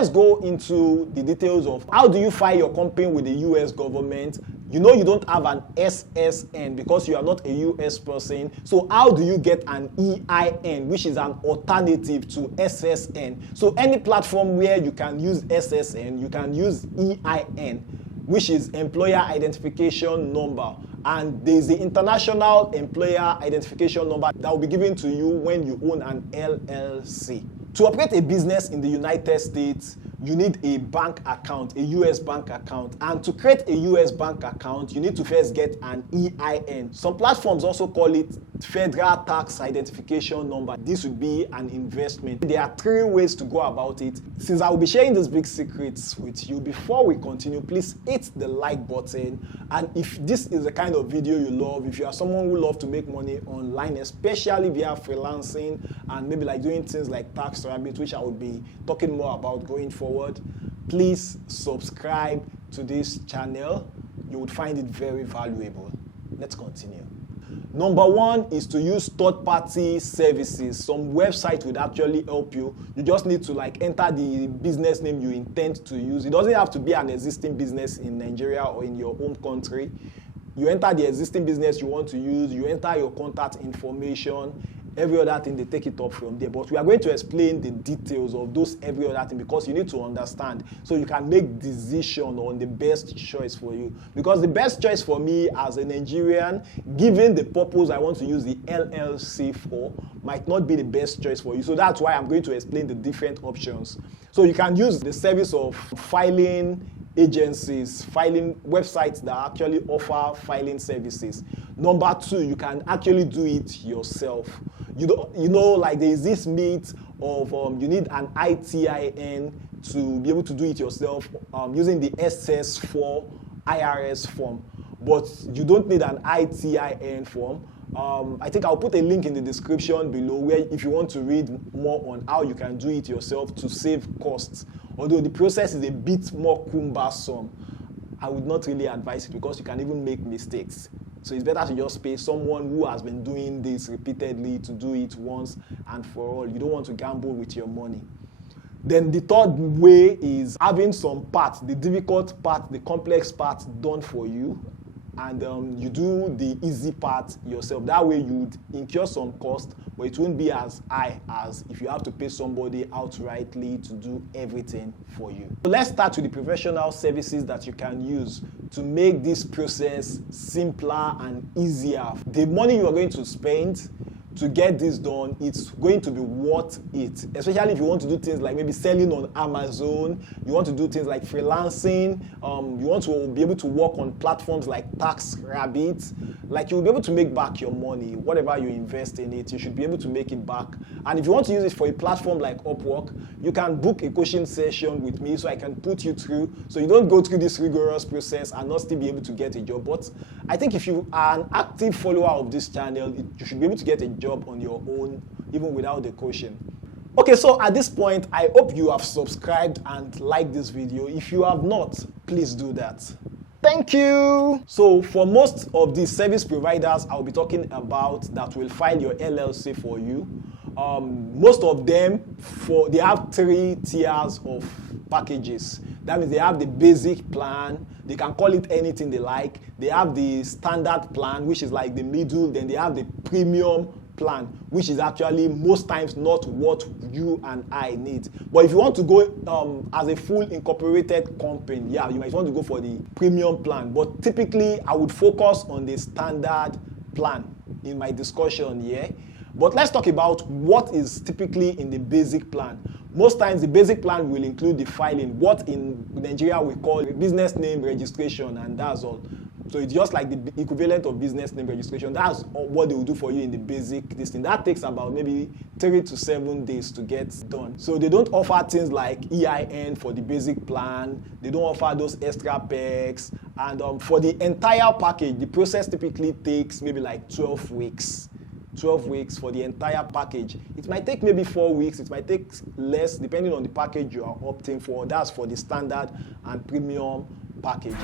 let's go into the details of how do you file your company with the US government. You know you don't have an SSN because you are not a US person. So how do you get an EIN, which is an alternative to SSN? So any platform where you can use SSN, you can use EIN, which is Employer Identification Number. And there's the International Employer Identification Number that will be given to you when you own an LLC. To operate a business in the United States, you need a bank account, a US bank account. And to create a US bank account, you need to first get an EIN. Some platforms also call it Federal Tax Identification Number. This would be an investment. There are 3 ways to go about it. Since I will be sharing these big secrets with you, before we continue, please hit the like button. And if this is the kind of video you love, if you are someone who loves to make money online, especially via freelancing and maybe like doing things like tax rabbit, which I will be talking more about going forward, please subscribe to this channel. You would find it very valuable. Let's continue. Number 1 is to use third-party services. Some websites would actually help you. You just need to like enter the business name you intend to use. It doesn't have to be an existing business in Nigeria or in your home country. You enter the existing business you want to use, you enter your contact information, every other thing, they take it up from there. But we are going to explain the details of those every other thing because you need to understand so you can make decision on the best choice for you. Because the best choice for me as a Nigerian, given the purpose I want to use the LLC for, might not be the best choice for you. So that's why I'm going to explain the different options. So you can use the service of filing agencies, filing websites that actually offer filing services. Number 2, you can actually do it yourself. You know, like there is this myth of you need an ITIN to be able to do it yourself using the SS4 IRS form, but you don't need an ITIN form. I think I'll put a link in the description below where if you want to read more on how you can do it yourself to save costs. Although the process is a bit more cumbersome, I would not really advise it because you can even make mistakes. So it's better to just pay someone who has been doing this repeatedly to do it once and for all. You don't want to gamble with your money. Then the third way is having some parts, the difficult part, the complex part done for you. And you do the easy part yourself. That way you would incur some cost, but it won't be as high as if you have to pay somebody outrightly to do everything for you. So let's start with the professional services that you can use to make this process simpler and easier. The money you are going to spend to get this done, it's going to be worth it, especially if you want to do things like maybe selling on Amazon, you want to do things like freelancing, you want to be able to work on platforms like TaxRabbit. Like you'll be able to make back your money. Whatever you invest in it, you should be able to make it back. And if you want to use it for a platform like Upwork, you can book a coaching session with me so I can put you through, so you don't go through this rigorous process and not still be able to get a job. But I think if you are an active follower of this channel, you should be able to get a job on your own, even without the coaching. Okay, so at this point, I hope you have subscribed and liked this video. If you have not, please do that. Thank you. So for most of the service providers I'll be talking about that will file your LLC for you, most of them, they have 3 tiers of packages. That means they have the basic plan. They can call it anything they like. They have the standard plan, which is like the middle. Then they have the premium plan, which is actually most times not what you and I need. But if you want to go as a full incorporated company, yeah, you might want to go for the premium plan. But typically, I would focus on the standard plan in my discussion here. But let's talk about what is typically in the basic plan. Most times, the basic plan will include the filing, what in Nigeria we call business name registration, and that's all. So it's just like the equivalent of business name registration. That's what they will do for you in the basic listing. That takes about maybe 3 to 7 days to get done. So they don't offer things like EIN for the basic plan. They don't offer those extra perks. And for the entire package, the process typically takes maybe like 12 weeks. 12 weeks for the entire package. It might take maybe 4 weeks. It might take less depending on the package you are opting for. That's for the standard and premium package.